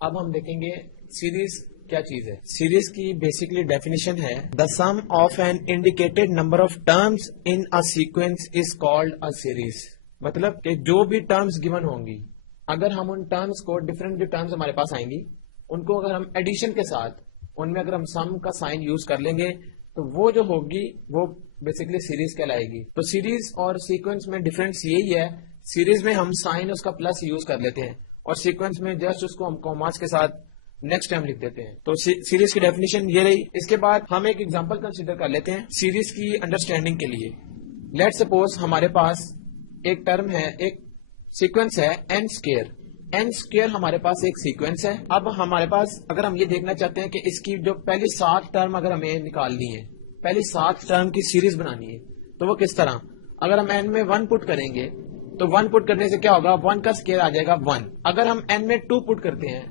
اب ہم دیکھیں گے سیریز کیا چیز ہے. سیریز کی بیسکلی ڈیفینیشن ہے the sum of an indicated number of terms in a sequence is called a series. مطلب کہ جو بھی ٹرمز گیون ہوں گی، اگر ہم ان ٹرمز کو ڈفرینٹ جو ٹرمز ہمارے پاس آئیں گی ان کو اگر ہم ایڈیشن کے ساتھ ان میں اگر ہم سم کا سائن یوز کر لیں گے تو وہ جو ہوگی وہ بیسکلی سیریز کہلائے گی. تو سیریز اور سیکوینس میں ڈفرینس یہی ہے، سیریز میں ہم سائن اس کا پلس یوز کر لیتے ہیں اور سیکوینس میں جسٹ اس کو ہم کوماس کے ساتھ نیکسٹ ٹائم لکھ دیتے ہیں. تو سیریز کی ڈیفینیشن یہ رہی. اس کے بعد ہم ایک ایگزامپل کنسیڈر کر لیتے ہیں سیریز کی انڈرسٹینڈنگ کے لیے. لیٹ سپوز ہمارے پاس ایک ٹرم ہے، ایک سیکوینس ہے n اسکوئر. n اسکوئر ہمارے پاس ایک سیکوینس ہے. اب ہمارے پاس اگر ہم یہ دیکھنا چاہتے ہیں کہ اس کی جو پہلی 7 ٹرم اگر ہمیں نکالنی ہے، پہلی 7 ٹرم کی سیریز بنانی ہے تو وہ کس طرح؟ اگر ہم n میں 1 پٹ کریں گے تو 1 پٹ کرنے سے کیا ہوگا، 1 کا اسکوئر آ جائے گا 1. اگر ہم n میں 2 پٹ کرتے ہیں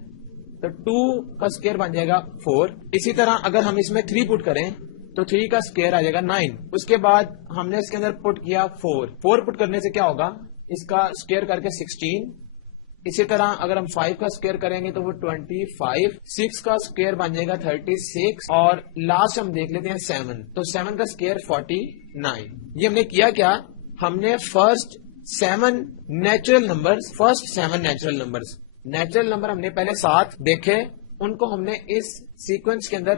تو 2 کا اسکوئر بن جائے گا 4. اسی طرح اگر ہم اس میں 3 پٹ کریں تو 3 کا اسکوئر آ جائے گا 9. اس کے بعد ہم نے اس کے اندر پٹ کیا 4 پٹ کرنے سے کیا ہوگا، اس کا اسکوئر کر کے 16. اسی طرح اگر ہم 5 کا اسکوئر کریں گے تو وہ 25. 6 کا اسکوئر بن جائے گا 36 اور لاسٹ ہم دیکھ لیتے ہیں 7. تو 7 کا اسکوئر 49. یہ ہم نے کیا ہم نے فرسٹ 7 نیچرل نمبر ہم نے پہلے 7 دیکھے، ان کو ہم نے اس سیکوینس کے اندر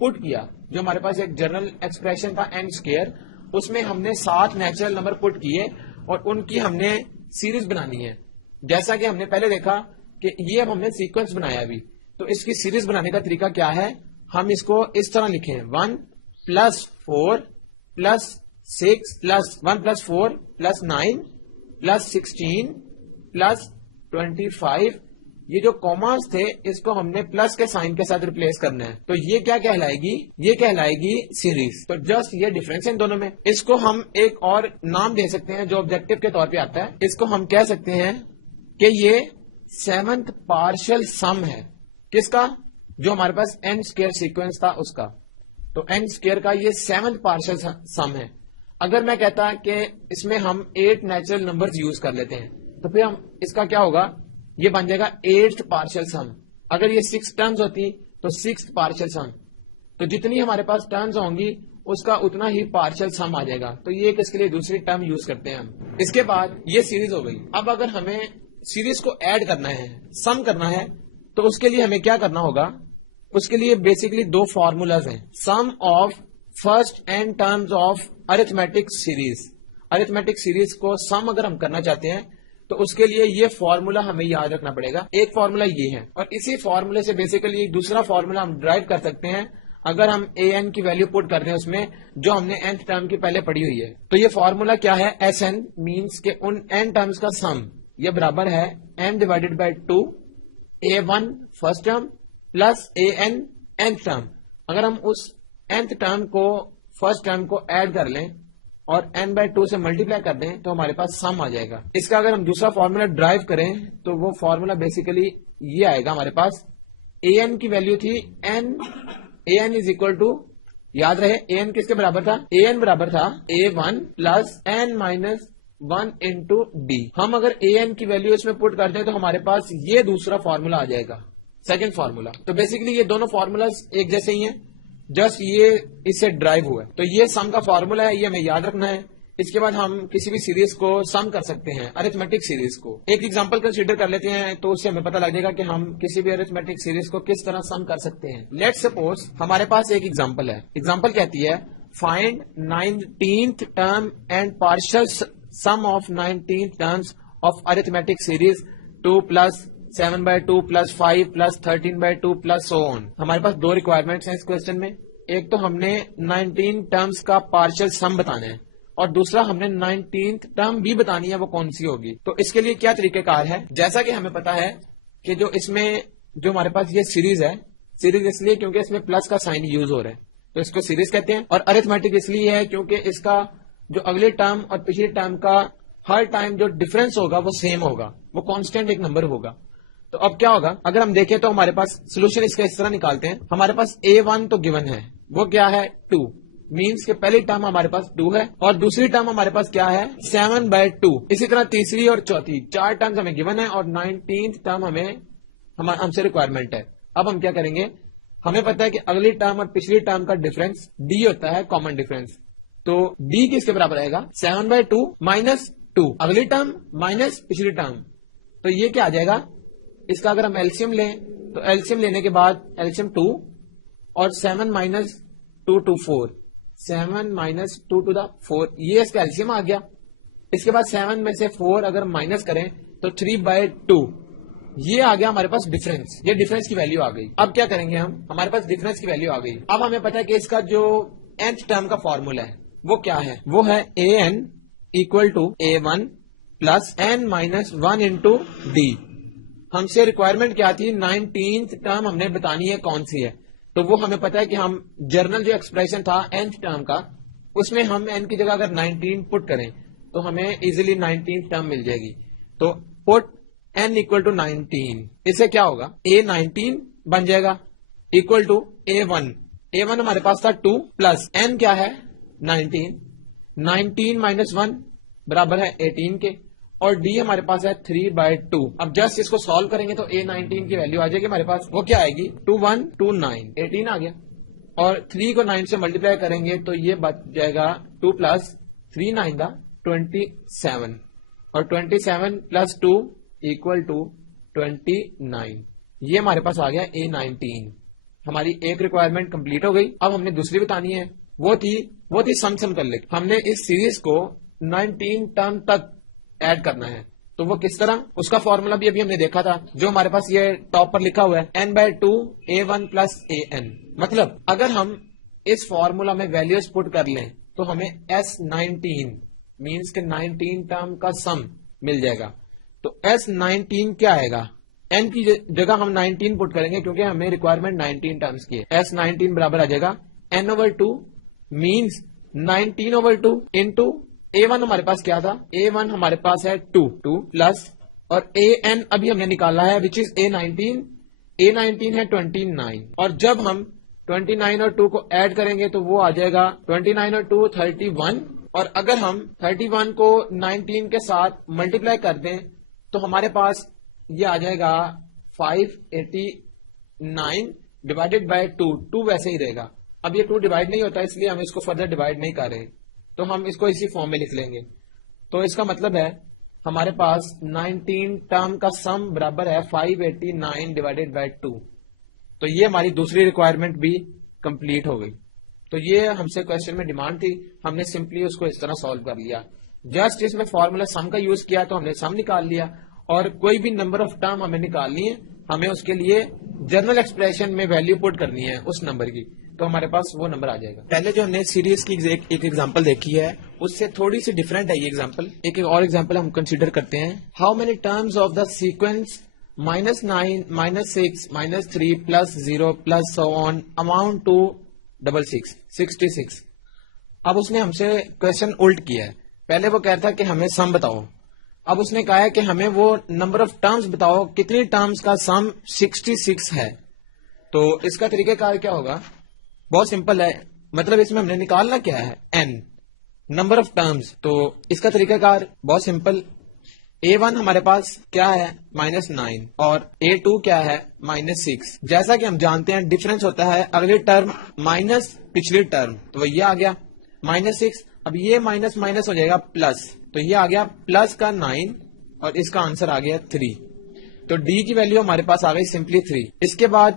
پٹ کیا. جو ہمارے پاس ایک جنرل ایکسپریشن تھا n اسکوئر، اس میں ہم نے 7 نیچرل نمبر پٹ کیے اور ان کی ہم نے سیریز بنانی ہے. جیسا کہ ہم نے پہلے دیکھا کہ یہ اب ہم نے سیکوینس بنایا ابھی، تو اس کی سیریز بنانے کا طریقہ کیا ہے، ہم اس کو اس طرح لکھیں 1 + 4 + 6 + 1 + 4 + 9 + 16 + 25. یہ جو کوماز تھے اس کو ہم نے پلس کے سائن کے ساتھ ریپلیس کرنا ہے. تو یہ کیا کہلائے گی، یہ کہلائے گی سیریز. تو جسٹ یہ ڈفرینس ہے ان دونوں میں. اس کو ہم ایک اور نام دے سکتے ہیں جو آبجیکٹو کے طور پہ آتا ہے. اس کو ہم کہہ سکتے ہیں کہ یہ 7th پارشل سم ہے. کس کا؟ جو ہمارے پاس n اسکوئر سیکوینس تھا اس کا. تو n اسکوئر کا یہ 7th پارشل سم ہے. اگر میں کہتا کہ اس میں ہم 8 نیچرل نمبر یوز کر لیتے ہیں تو پھر ہم اس کا کیا ہوگا، یہ بن جائے گا 8th پارشل سم. اگر یہ 6 ٹرمز ہوتی تو 6th پارشل سم. تو جتنی ہمارے پاس ٹرمز ہوں گی اس کا اتنا ہی پارشل سم آ جائے گا. تو یہ اس کے لیے دوسری ٹرم یوز کرتے ہیں ہم. اس کے بعد یہ سیریز ہو گئی. اب اگر ہمیں سیریز کو ایڈ کرنا ہے، سم کرنا ہے، تو اس کے لیے ہمیں کیا کرنا ہوگا، اس کے لیے بیسکلی 2 فارمولاز ہیں. Sum of first n terms of arithmetic series. Arithmetic series کو سم اگر ہم کرنا چاہتے ہیں تو اس کے لیے یہ فارمولا ہمیں یاد رکھنا پڑے گا. ایک فارمولا یہ ہے اور اسی فارمولے سے بیسیکلی ایک دوسرا فارمولا ہم ڈرائیو کر سکتے ہیں اگر ہم an کی ویلیو پٹ کر دیں اس میں جو ہم نے nth ٹرم کی پہلے پڑھی ہوئی ہے. تو یہ فارمولا کیا ہے، Sn مینس کہ ان n ٹرمز کا سم یہ برابر ہے n/2 a1 first term plus an nth term. اگر ہم اس nth ٹرم کو فرسٹ ٹرم کو ایڈ کر لیں اور n/2 سے ملٹیپلائی کر دیں تو ہمارے پاس سم آ جائے گا. اس کا اگر ہم دوسرا فارمولا ڈرائیو کریں تو وہ فارمولا بیسیکلی یہ آئے گا. ہمارے پاس an کی ویلیو تھی an از اکول ٹو، یاد رہے an کس کے برابر تھا، an برابر تھا a1 plus n minus 1 into d. ہم اگر an کی ویلیو اس میں پٹ کر دیں تو ہمارے پاس یہ دوسرا فارمولا آ جائے گا، سیکنڈ فارمولا. تو بیسیکلی یہ دونوں فارمولاز ایک جیسے ہی ہیں، جسٹ یہ اس سے ڈرائیو ہوا ہے. تو یہ سم کا فارمولا ہے، یہ ہمیں یاد رکھنا ہے. اس کے بعد ہم کسی بھی سیریز کو سم کر سکتے ہیں، ارتھمیٹک سیریز کو. ایک ایگزامپل کنسیڈر کر لیتے ہیں تو اس سے ہمیں پتہ لگ جائے گا کہ ہم کسی بھی ارتھمیٹک سیریز کو کس طرح سم کر سکتے ہیں. لیٹ سپوز ہمارے پاس ایک ایگزامپل ہے. ایگزامپل کہتی ہے find 19th term and partial sum of 19th terms of arithmetic series 2 + 7/2 + 5 + 13/2 + so on. ہمارے پاس 2 ریکوائرمنٹس ہیں اس کوسچن میں. ایک تو ہم نے 19 ٹرمز کا پارشل سم بتانا ہے اور دوسرا ہم نے 19th ٹرم بھی بتانی ہے وہ کون سی ہوگی. تو اس کے لیے کیا طریقہ کار ہے، جیسا کہ ہمیں پتا ہے کہ جو اس میں جو ہمارے پاس یہ سیریز ہے، سیریز اس لیے کیونکہ اس میں پلس کا سائن یوز ہو رہا ہے تو اس کو سیریز کہتے ہیں. اور ارتھمیٹک اس لیے ہے کیونکہ اس کا جو اگلے ٹرم اور پچھلے ٹرم کا ہر ٹائم جو ڈفرنس ہوگا وہ سیم ہوگا، وہ کانسٹینٹ ایک نمبر ہوگا. تو اب کیا ہوگا، اگر ہم دیکھیں تو ہمارے پاس سولوشن اس کا اس طرح نکالتے ہیں. ہمارے پاس a1 تو گیون ہے، وہ کیا ہے 2، مینس کہ پہلی ٹرم ہمارے پاس 2 ہے اور دوسری ٹرم ہمارے پاس کیا ہے 7/2. اسی طرح تیسری اور چوتھی 4 ٹرمز ہمیں گیون ہے اور 19th ٹرم ہمیں ہم سے ریکوائرمنٹ ہے. اب ہم کیا کریں گے, ہمیں پتا ہے کہ اگلی ٹرم اور پچھلی ٹرم کا ڈفرنس ڈی ہوتا ہے, کامن ڈفرنس. تو ڈی کس کے برابر آئے گا, 7/2 مائنس 2, اگلی ٹرم مائنس پچھلی ٹرم. تو یہ کیا آ جائے گا, اس کا اگر ہم ایلسیم لیں تو ایلسیم لینے کے بعد ایلسیم 2 اور 7 minus 2 to 4, 7 minus 2 to the 4, یہ اس کا ایلسیم آ گیا. اس کے بعد 7 میں سے 4 اگر مائنس کریں تو 3/2, یہ آ گیا ہمارے پاس ڈفرنس. یہ ڈفرنس کی ویلیو آ گئی. اب کیا کریں گے ہمارے پاس ڈفرنس کی ویلیو آ گئی. اب ہمیں پتا ہے کہ اس کا جو nth ٹرم کا فارمولا ہے وہ کیا ہے, وہ ہے an equal to a1 plus n minus 1 into d. ہم سے ریکوائرمنٹ کیا تھی, 19th ٹرم ہم نے بتانی ہے کون سی ہے. تو وہ ہمیں پتا ہے کہ ہم جرنل جو ایکسپریشن تھا nth ٹرم کا, اس میں ہم n کی جگہ اگر 19 پٹ کریں تو ہمیں ایزیلی 19th ٹرم مل جائے گی. تو پٹ n equal to 19, اس سے کیا ہوگا, a19 بن جائے گا equal to a1. a1 ہمارے پاس تھا 2 پلس n کیا ہے 19, 19 مائنس 1 برابر ہے 18 کے, اور d ہمارے پاس ہے 3/2. اب جسٹ اس کو سالو کریں گے تو a19 کی ویلیو آ جائے گی ہمارے پاس, وہ کیا آئے گی 2129, 18 آ گیا. اور 3 کو 9 سے ملٹیپلائی کریں گے تو یہ بچ جائے گا 2 plus 3 9 27, اور 27 plus 2 equal to 29. یہ ہمارے پاس آ گیا a19. ہماری ایک ریکوائرمنٹ کمپلیٹ ہو گئی. اب ہم نے دوسری بتانی ہے, وہ تھی سم کر لے. ہم نے اس سیریز کو 19 ٹرم تک ایڈ کرنا ہے. تو وہ کس طرح, اس کا فارمولا بھی ابھی ہم نے دیکھا تھا, جو ہمارے پاس یہ ٹاپ پر لکھا ہوا ہے n/2 a1 plus an. مطلب اگر ہم اس فارمولا میں ویلیوز پٹ کر لیں تو ہمیں S19 مینس کہ 19 ٹرم کا سم مل جائے گا. تو S19 کیا آئے گا, n کی جگہ ہم 19 پٹ کریں گے کیونکہ ہمیں ریکوائرمنٹ 19 ٹرمز کی ہے. S19 برابر آ جائے گا n/2 مینس 19/2 انٹو a1 ہمارے پاس کیا تھا, a1 ہمارے پاس ہے 2 پلس, اور an ابھی ہم نے نکالا ہے وچ از a19 ہے 29, اور جب ہم 29 اور 2 کو ایڈ کریں گے تو وہ آ جائے گا 29 اور 2 31, اور اگر ہم 31 کو 19 کے ساتھ ملٹیپلائی کر دیں تو ہمارے پاس یہ آ جائے گا 589 ڈیوائڈیڈ بائی 2 ویسے ہی رہے گا. اب یہ 2 ڈیوائڈ نہیں ہوتا اس لیے ہم اس کو فردر ڈیوائڈ نہیں کر رہے, تو ہم اس کو اسی فارم میں لکھ لیں گے. تو اس کا مطلب ہے ہمارے پاس 19 ٹرم کا سم برابر ہے 589 ڈیوائڈیڈ بائی 2. تو یہ ہماری دوسری ریکوائرمنٹ بھی کمپلیٹ ہو گئی. تو یہ ہم سے کوشچن میں ڈیمانڈ تھی, ہم نے سمپلی اس کو اس طرح سالو کر لیا. جسٹ اس میں فارمولا سم کا یوز کیا تو ہم نے سم نکال لیا, اور کوئی بھی نمبر آف ٹرم ہمیں نکالنی ہے, ہمیں اس کے لیے جنرل ایکسپریشن میں ویلیو پٹ کرنی ہے اس نمبر کی, تو ہمارے پاس وہ نمبر آ جائے گا. پہلے جو ہم نے سیریز کی ایک ایگزامپل دیکھی ہے اس سے تھوڑی سی ڈفرینٹ ہے یہ ایگزامپل. ایک اور ایگزامپل ہم کنسیڈر کرتے ہیں. How many terms of the sequence -9 -6 -3 +0 + so on amount to 66. اب اس نے ہم سے کوشچن الٹ کیا ہے. پہلے وہ کہتا ہے کہ ہمیں سم بتاؤ, اب اس نے کہا ہے کہ ہمیں وہ نمبر آف ٹرمز بتاؤ کتنی ٹرمز کا سم 66 ہے. تو اس کا طریقہ کار کیا ہوگا, بہت سمپل ہے. مطلب اس میں ہم نے نکالنا کیا ہے, n نمبر آف ٹرمز. تو اس کا طریقہ کار بہت سمپل. a1 ہمارے پاس کیا ہے -9, اور a2 کیا ہے -6. جیسا کہ ہم جانتے ہیں ڈفرنس ہوتا ہے اگلی ٹرم مائنس پچھلی ٹرم, تو وہ یہ آ گیا -6. اب یہ مائنس مائنس ہو جائے گا پلس, تو یہ آ گیا پلس کا 9, اور اس کا آنسر آ گیا 3. تو ڈی کی ویلیو ہمارے پاس آ گئی سمپلی 3. اس کے بعد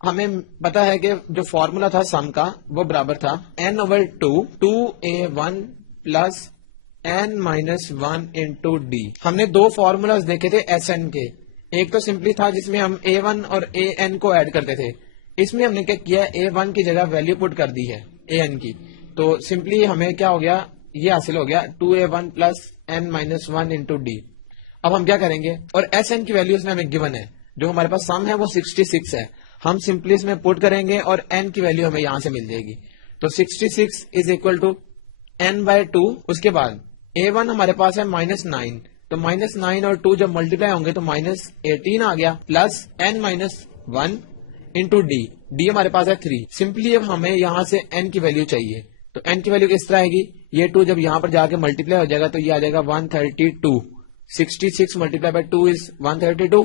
ہمیں پتا ہے کہ جو فارمولا تھا سم کا وہ برابر تھا n/2 2a1 plus n-1 into d. ہم نے دو فارمولاز دیکھے تھے ایس این کے. ایک تو سمپلی تھا جس میں ہم a1 اور an کو ایڈ کرتے تھے. اس میں ہم نے کیا کیا, a1 کی جگہ ویلیو پٹ کر دی ہے an کی. تو سمپلی ہمیں کیا ہو گیا, یہ حاصل ہو گیا 2a1 plus n-1 into d. اب ہم کیا کریں گے, اور ایس این کی ویلیو اس میں ہمیں گیون ہے, جو ہمارے پاس سم ہے وہ 66 ہے. ہم سمپلی اس میں پٹ کریں گے اور n کی ویلیو ہمیں یہاں سے مل جائے گی. تو 66 از اکول ٹو n/2. اس کے بعد a1 ہمارے پاس ہے -9, تو -9 اور 2 جب ملٹیپلائی ہوں گے تو -18 آ گیا, پلس n-1 انٹو d ہمارے پاس ہے 3. سمپلی اب ہمیں یہاں سے n کی ویلیو چاہیے. تو n کی ویلیو کس طرح آئے گی, یہ 2 جب یہاں پر جا کے ملٹیپلائی ہو جائے گا تو یہ آ جائے گا 132. 66 multiply by 2 is 132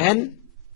n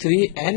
3n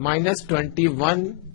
-21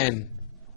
n,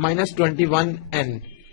-21n,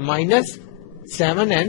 -7n,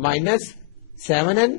-7n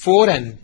4n,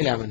11,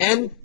n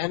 n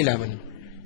11।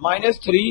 -3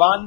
1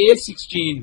A16,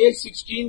A16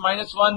-1,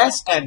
SN,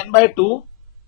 n/2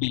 d।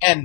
n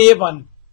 a1,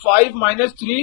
5 -3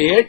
8,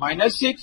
-6,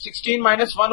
16 -1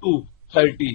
2 30,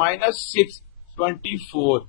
-6 24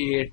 8,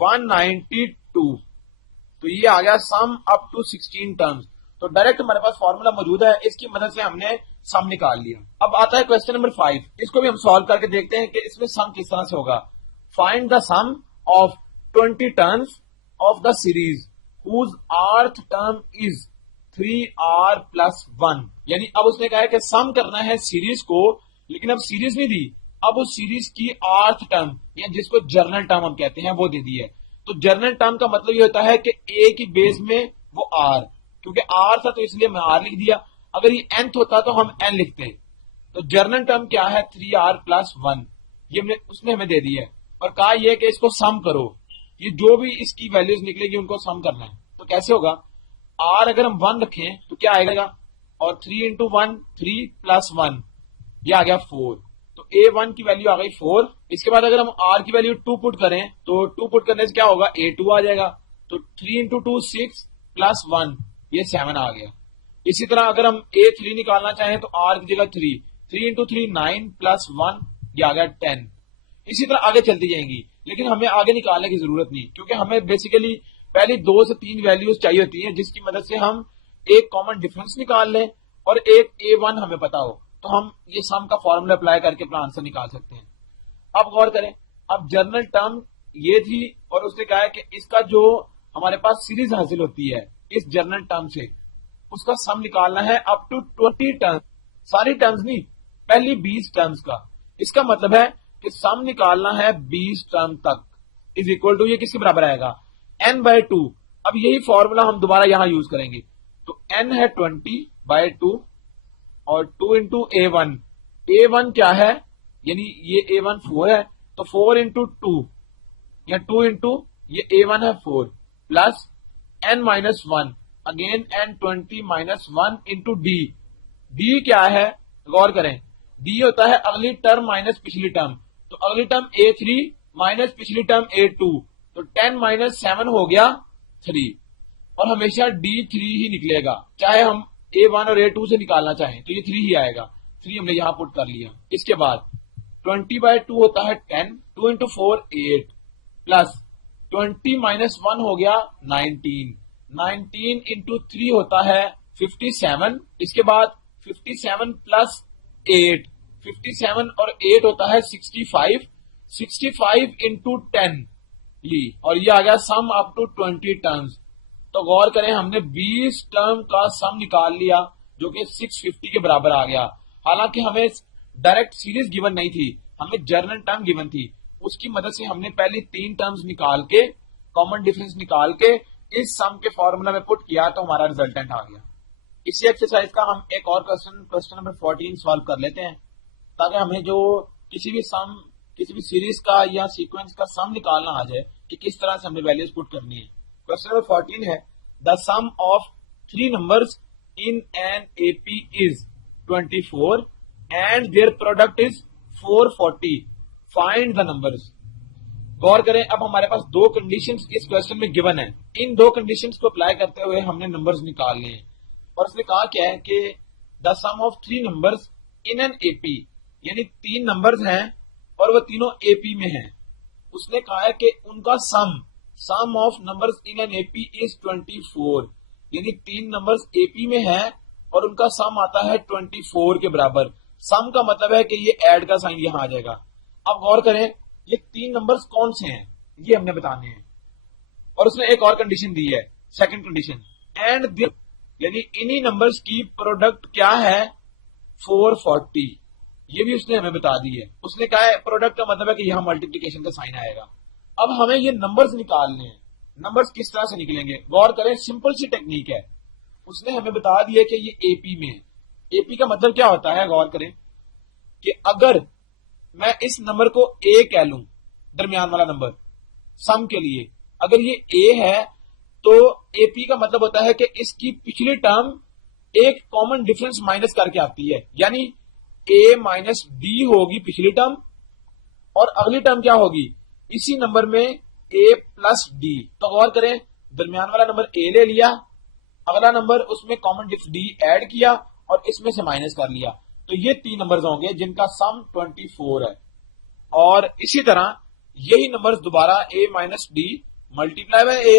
192। تو یہ آ گیا سم اپ ٹو 16 ٹرمز. تو ڈائریکٹ ہمارے پاس فارمولا موجود ہے, اس کی مدد سے ہم نے سم نکال لیا. اب آتا ہے کوشچن نمبر 5, اس کو بھی ہم سالو کر کے دیکھتے ہیں کہ اس میں سم کس طرح سے ہوگا. Find the sum of 20 terms of the series whose rth term is 3r plus 1. یعنی اب اس نے کہا ہے کہ سم کرنا ہے سیریز کو, لیکن اب سیریز نہیں دی, اب اس سیریز کی آرتھ ٹرم یا جس کو جرنل ٹرم ہم کہتے ہیں وہ دے دی ہے. تو جرنل ٹرم کا مطلب یہ ہوتا ہے کہ اے کی بیس میں وہ آر, کیونکہ آر تھا تو اس لیے میں آر لکھ دیا, اگر یہ nth ہوتا تو ہم n لکھتے. تو جرنل ٹرم کیا ہے 3r plus 1, یہ اس نے ہمیں دے دی ہے اور کہا یہ کہ اس کو سم کرو, یہ جو بھی اس کی ویلیوز نکلے گی ان کو سم کرنا ہے. تو کیسے ہوگا, آر اگر ہم 1 رکھیں تو کیا آئے گا, اور 3 into 1 3 plus 1 یہ آ گیا 4. تو A1 کی ویلیو آ گئی 4. اس کے بعد اگر ہم R کی ویلیو 2 پٹ کریں تو 2 پٹ کرنے سے کیا ہوگا, A2 آ جائے گا. تو 3 into 2 6 plus 1 یہ 7 آ گیا. اسی طرح اگر ہم A3 نکالنا چاہیں تو R کی جگہ 3 into 3 9 plus 1 یہ آ گیا 10. اسی طرح آگے چلتی جائیں گی, لیکن ہمیں آگے نکالنے کی ضرورت نہیں, کیونکہ ہمیں بیسیکلی پہلی 2 سے 3 ویلیوز چاہیے ہوتی ہیں جس کی مدد سے ہم ایک کامن ڈفرنس نکال لیں اور ایک A1 ہمیں پتا ہو, تو ہم یہ سم کا فارمولا اپلائی کر کے اپنا آنسر نکال سکتے ہیں. اب غور کریں, اب جرنل ٹرم یہ تھی اور اس نے کہا ہے کہ اس کا جو ہمارے پاس سیریز حاصل ہوتی ہے اس جرنل ٹرم سے, اس کا سم نکالنا ہے اپ ٹو 20 ٹرم, ساری ٹرمز نہیں, پہلی 20 ٹرمز کا. اس کا مطلب ہے کہ سم نکالنا ہے 20 ٹرم تک, از اکول ٹو یہ کس کے برابر آئے گا, n/2. اب یہی فارمولا ہم دوبارہ یہاں یوز کریں گے. تو n ہے 20/2 اور 2 into A1. A1 کیا ہے, یعنی یہ A1 4 ہے, تو 4 into 2 یا 2 into یہ A1 ہے 4 plus n-1 again n20 minus 1 into D. D کیا ہے, غور کریں, D ہوتا ہے اگلی ٹرم مائنس پچھلی ٹرم. تو اگلی ٹرم A3 مائنس پچھلی ٹرم A2, تو 10 minus 7 ہو گیا 3, اور ہمیشہ D3 ہی نکلے گا, چاہے ہم A1 اور A2 سے نکالنا چاہیں تو یہ 3 ہی آئے گا. 3 ہم نے یہاں پٹ کر لیا. اس کے بعد 20/2 ہوتا ہے 10, 2 into 4 8 plus 20 minus 1 ہو گیا 19, 19 into 3 ہوتا ہے 57. اس کے بعد 57 plus 8, 57 اور 8 ہوتا ہے 65, 65 into 10 اور یہ آ گیا سم اپ ٹو 20 ٹرمز. تو غور کریں, ہم نے 20 ٹرم کا سم نکال لیا جو کہ 650 کے برابر آ گیا. حالانکہ ہمیں ڈائریکٹ سیریز گیون نہیں تھی, ہمیں جرنل ٹرم گیون تھی. اس کی مدد سے ہم نے پہلی 3 ٹرمز نکال کے کامن ڈفرنس نکال کے اس سم کے فارمولا میں پٹ کیا تو ہمارا ریزلٹنٹ آ گیا. اسی ایکسرسائز کا ہم ایک اور کوشچن نمبر 14 سالو کر لیتے ہیں تاکہ ہمیں جو کسی بھی سیریز کا یا سیکوینس کا سم نکالنا آ جائے کہ کس طرح سے ہم نے ویلیوز پٹ کرنی ہے. کوشچن نمبر 14 ہے, the sum of 3 numbers in an A P is 24 and their product is 440, find the numbers. غور کریں, اب ہمارے پاس 2 کنڈیشنز اس کوشچن میں گیون ہیں. ان 2 کنڈیشنز کو اپلائی کرتے ہوئے ہم نے نمبرز نکال لیے ہیں, اور اس نے کہا کیا ہے کہ دا sum of 3 numbers in an A پی, یعنی 3 نمبرز ہیں اور وہ تینوں اے پی میں ہیں. اس نے کہا ہے کہ ان کا سم of numbers in an A P is 24, یعنی 3 نمبرز اے پی میں ہیں اور ان کا سم آتا ہے 24 کے برابر. سم کا مطلب ہے کہ یہ ایڈ کا سائن یہاں آ جائے گا. اب غور کریں, یہ 3 نمبرز کون سے ہیں یہ ہم نے بتانے ہیں. اور اس نے ایک اور کنڈیشن دی ہے, سیکنڈ کنڈیشن, اینڈ یعنی انہی نمبرز کی پروڈکٹ کیا ہے 440, یہ بھی اس نے ہمیں بتا دی ہے. اس نے کہا ہے پروڈکٹ کا مطلب ہے کہ یہاں ملٹیپلیکیشن کا سائن آئے گا. اب ہمیں یہ نمبرز نکالنے ہیں. نمبرز کس طرح سے نکلیں گے, غور کریں, سمپل سی ٹیکنیک ہے. اس نے ہمیں بتا دیا کہ یہ اے پی میں ہے. اے پی کا مطلب کیا ہوتا ہے, غور کریں کہ اگر میں اس نمبر کو اے کہہ لوں, درمیان والا نمبر سم کے لیے, اگر یہ اے ہے تو اے پی کا مطلب ہوتا ہے کہ اس کی پچھلی ٹرم ایک کامن ڈفرنس مائنس کر کے آتی ہے, یعنی اے مائنس ڈی ہوگی پچھلی ٹرم اور اگلی ٹرم کیا ہوگی اسی نمبر میں اے پلس ڈی. تو غور کریں, درمیان والا نمبر اے لے لیا, اگلا نمبر اس میں کامن ڈف ڈی ایڈ کیا اور اس میں سے مائنس کر لیا, تو یہ 3 نمبرز ہوں گے جن کا سم 24 ہے. اور اسی طرح یہی نمبرز دوبارہ a minus d multiply by a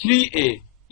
3a।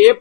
a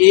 a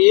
a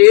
a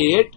8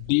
d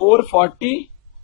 440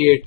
8।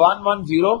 110,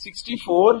64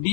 d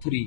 3।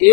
a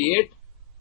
8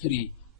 3,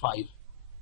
5।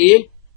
a,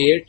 8,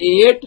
8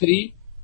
3,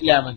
11।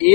a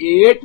8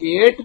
8,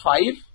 5,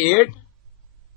8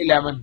11।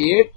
8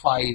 5।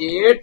8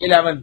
11,